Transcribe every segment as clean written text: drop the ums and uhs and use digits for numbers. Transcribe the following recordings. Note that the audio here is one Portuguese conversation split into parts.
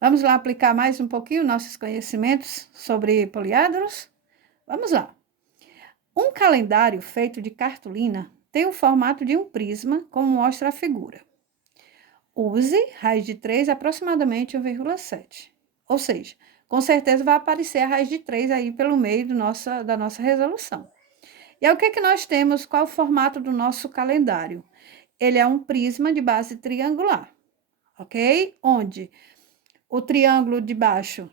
Vamos lá aplicar mais um pouquinho nossos conhecimentos sobre poliedros? Vamos lá. Um calendário feito de cartolina tem o formato de um prisma, como mostra a figura. Use raiz de 3 aproximadamente 1,7. Ou seja, com certeza vai aparecer a raiz de 3 aí pelo meio da nossa resolução. E aí o que nós temos? Qual é o formato do nosso calendário? Ele é um prisma de base triangular, ok? Onde o triângulo de baixo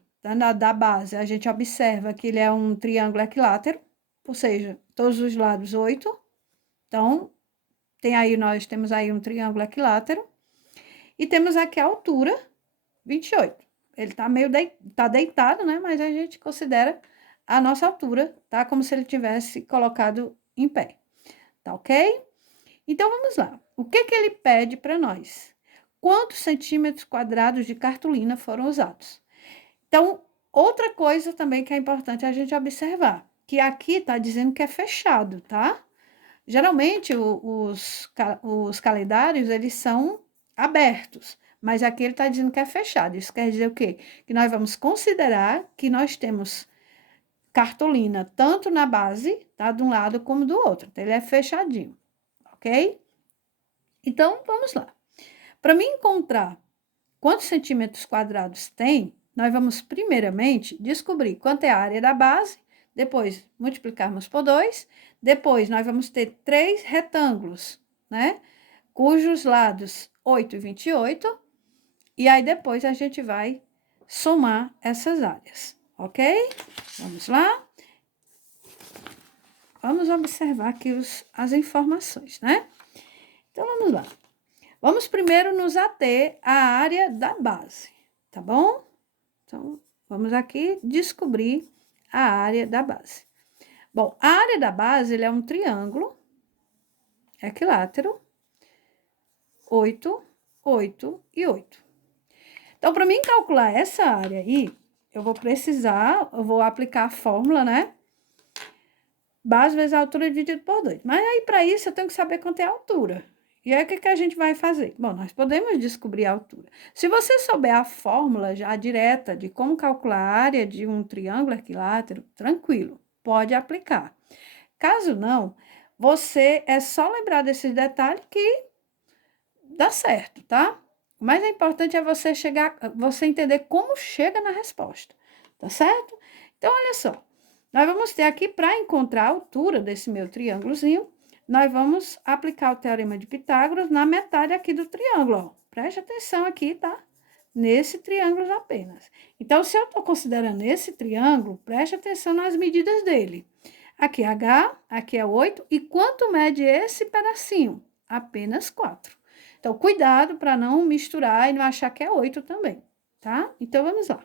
da base, a gente observa que ele é um triângulo equilátero, ou seja, todos os lados 8. Então, nós temos aí um triângulo equilátero. E temos aqui a altura, 28. Ele está tá deitado, né? Mas a gente considera a nossa altura, tá? Como se ele tivesse colocado em pé. Tá ok? Então, vamos lá. O que ele pede para nós? Quantos centímetros quadrados de cartolina foram usados? Então, outra coisa também que é importante a gente observar, que aqui está dizendo que é fechado, tá? Geralmente, os calendários, eles são abertos, mas aqui ele está dizendo que é fechado. Isso quer dizer o quê? Que nós vamos considerar que nós temos cartolina tanto na base, tá? De um lado como do outro. Então, ele é fechadinho, ok? Então, vamos lá. Para mim encontrar quantos centímetros quadrados tem, nós vamos primeiramente descobrir quanto é a área da base, depois multiplicarmos por 2, depois nós vamos ter 3 retângulos, né? Cujos lados 8 e 28, e aí depois a gente vai somar essas áreas, ok? Vamos lá? Vamos observar aqui as informações, né? Então, vamos lá. Vamos primeiro nos ater à área da base, tá bom? Então, vamos aqui descobrir a área da base. Bom, a área da base, ele é um triângulo equilátero, 8, 8 e 8. Então, para mim calcular essa área aí, eu vou aplicar a fórmula, né? Base vezes a altura dividido por 2. Mas aí, para isso, eu tenho que saber quanto é a altura. E aí, o que a gente vai fazer? Bom, nós podemos descobrir a altura. Se você souber a fórmula já direta de como calcular a área de um triângulo equilátero, tranquilo, pode aplicar. Caso não, você é só lembrar desses detalhes que dá certo, tá? O mais importante é você entender como chega na resposta, tá certo? Então, olha só. Nós vamos ter aqui, para encontrar a altura desse meu triângulozinho, nós vamos aplicar o teorema de Pitágoras na metade aqui do triângulo, ó. Preste atenção aqui, tá? Nesse triângulo apenas. Então, se eu estou considerando esse triângulo, preste atenção nas medidas dele. Aqui é H, aqui é 8, e quanto mede esse pedacinho? Apenas 4. Então, cuidado para não misturar e não achar que é 8 também, tá? Então, vamos lá.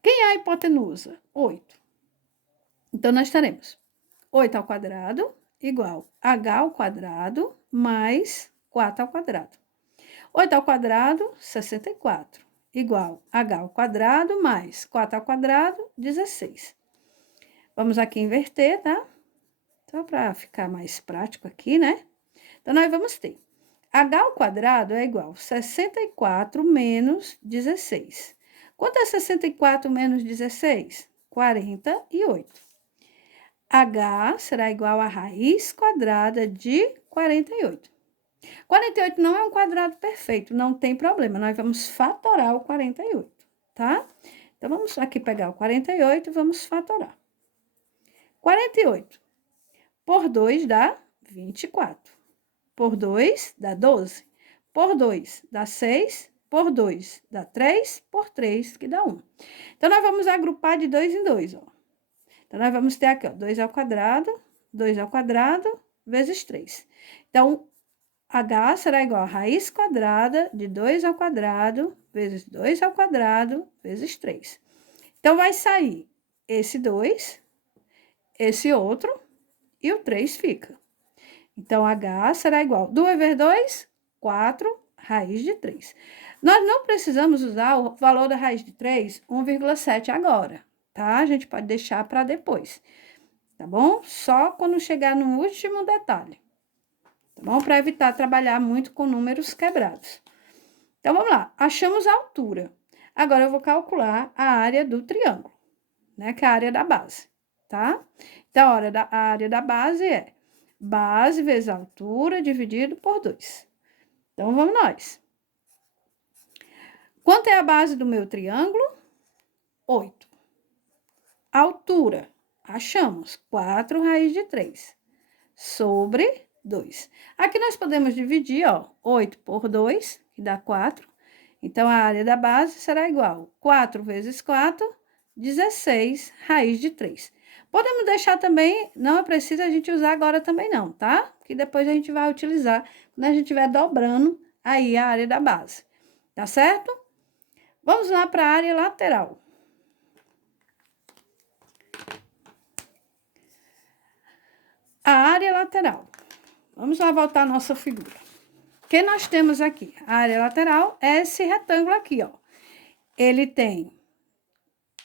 Quem é a hipotenusa? 8. Então, nós teremos 8 ao quadrado igual h ao quadrado mais 4 ao quadrado. 8 ao quadrado, 64, igual h ao quadrado mais 4 ao quadrado, 16. Vamos aqui inverter, tá? Só para ficar mais prático aqui, né? Então, nós vamos ter h ao quadrado é igual a 64 menos 16. Quanto é 64 menos 16? 48. H será igual a raiz quadrada de 48. 48 não é um quadrado perfeito, não tem problema. Nós vamos fatorar o 48, tá? Então, vamos aqui pegar o 48 e vamos fatorar. 48 por 2 dá 24. Por 2 dá 12. Por 2 dá 6. Por 2 dá 3. Por 3 que dá 1. Então, nós vamos agrupar de 2 em 2, ó. Então, nós vamos ter aqui, ó, 2 ao quadrado vezes 3. Então, h será igual a raiz quadrada de 2 ao quadrado vezes 2 ao quadrado vezes 3. Então, vai sair esse 2, esse outro, e o 3 fica. Então, h será igual a 2 vezes 2, 4, raiz de 3. Nós não precisamos usar o valor da raiz de 3, 1,7 agora, tá? A gente pode deixar para depois, tá bom? Só quando chegar no último detalhe, tá bom? Para evitar trabalhar muito com números quebrados. Então, vamos lá. Achamos a altura. Agora, eu vou calcular a área do triângulo, né? Que é a área da base, tá? Então, a área da base é base vezes altura dividido por 2. Então, vamos nós. Quanto é a base do meu triângulo? 8. Altura, achamos 4 raiz de 3 sobre 2. Aqui nós podemos dividir, ó, 8 por 2, que dá 4. Então, a área da base será igual 4 vezes 4, 16 raiz de 3. Podemos deixar também, não é preciso a gente usar agora também não, tá? Que depois a gente vai utilizar quando a gente estiver dobrando aí a área da base, tá certo? Vamos lá para a área lateral. A área lateral. Vamos lá voltar a nossa figura. O que nós temos aqui? A área lateral é esse retângulo aqui, ó. Ele tem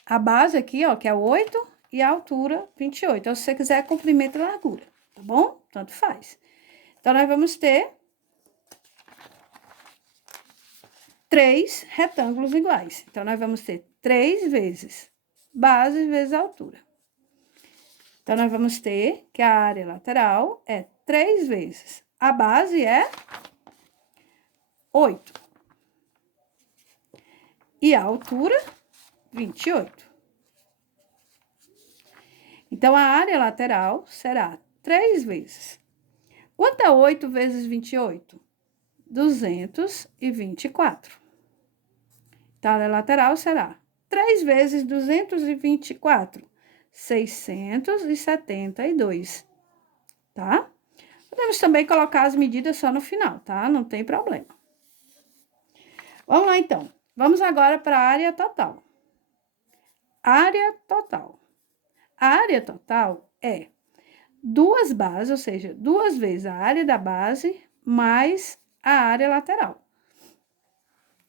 a base aqui, ó, que é 8, e a altura 28. Então, se você quiser, comprimento e largura, tá bom? Tanto faz. Então, nós vamos ter 3 retângulos iguais. Então, nós vamos ter 3 vezes base vezes altura. Então, nós vamos ter que a área lateral é 3 vezes. A base é 8. E a altura, 28. Então, a área lateral será 3 vezes. Quanto é 8 vezes 28? 224. Então, a área lateral será 3 vezes 224, 672, tá? Podemos também colocar as medidas só no final, tá? Não tem problema. Vamos lá, então. Vamos agora para a área total. Área total. A área total é 2 bases, ou seja, 2 vezes a área da base mais a área lateral.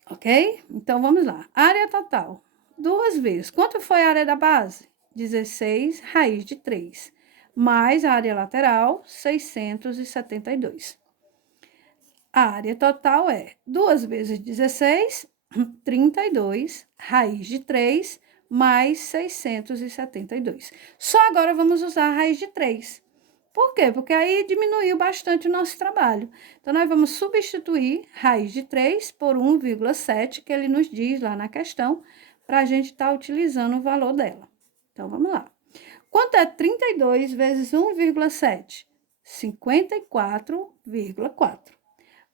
Ok? Então, vamos lá. Área total, 2 vezes. Quanto foi a área da base? 16 raiz de 3. Mais a área lateral, 672. A área total é 2 vezes 16, 32, raiz de 3, mais 672. Só agora vamos usar a raiz de 3. Por quê? Porque aí diminuiu bastante o nosso trabalho. Então, nós vamos substituir raiz de 3 por 1,7, que ele nos diz lá na questão, para a gente estar utilizando o valor dela. Então, vamos lá. Quanto é 32 vezes 1,7? 54,4.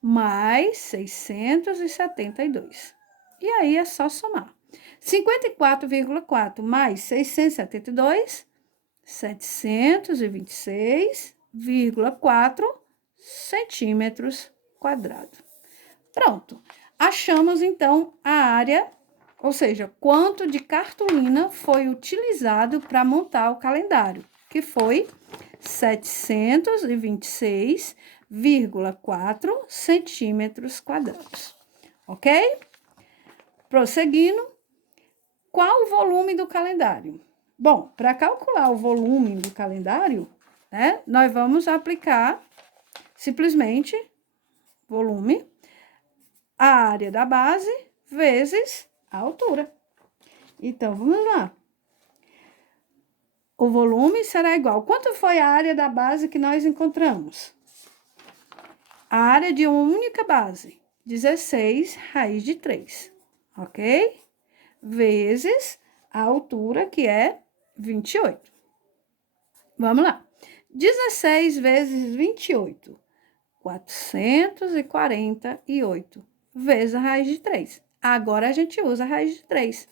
Mais 672. E aí, é só somar. 54,4 mais 672... 726,4 centímetros quadrados. Pronto. Achamos, então, a área, ou seja, quanto de cartolina foi utilizado para montar o calendário, que foi 726,4 centímetros quadrados. Ok? Prosseguindo, qual o volume do calendário? Bom, para calcular o volume do calendário, né, nós vamos aplicar simplesmente volume, a área da base vezes a altura. Então, vamos lá. O volume será igual. Quanto foi a área da base que nós encontramos? A área de uma única base, 16 raiz de 3, ok? Vezes a altura, que é 28. Vamos lá. 16 vezes 28, 448, vezes a raiz de 3. Agora, a gente usa a raiz de 3.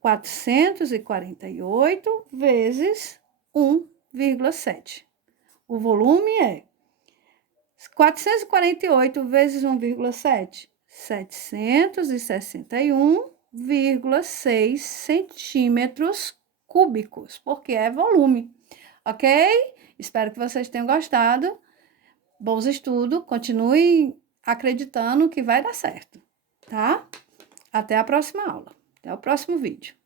448 vezes 1,7. O volume é 448 vezes 1,7, 761,6 centímetros cúbicos, porque é volume, ok? Espero que vocês tenham gostado. Bons estudos, continue acreditando que vai dar certo, tá? Até a próxima aula, até o próximo vídeo.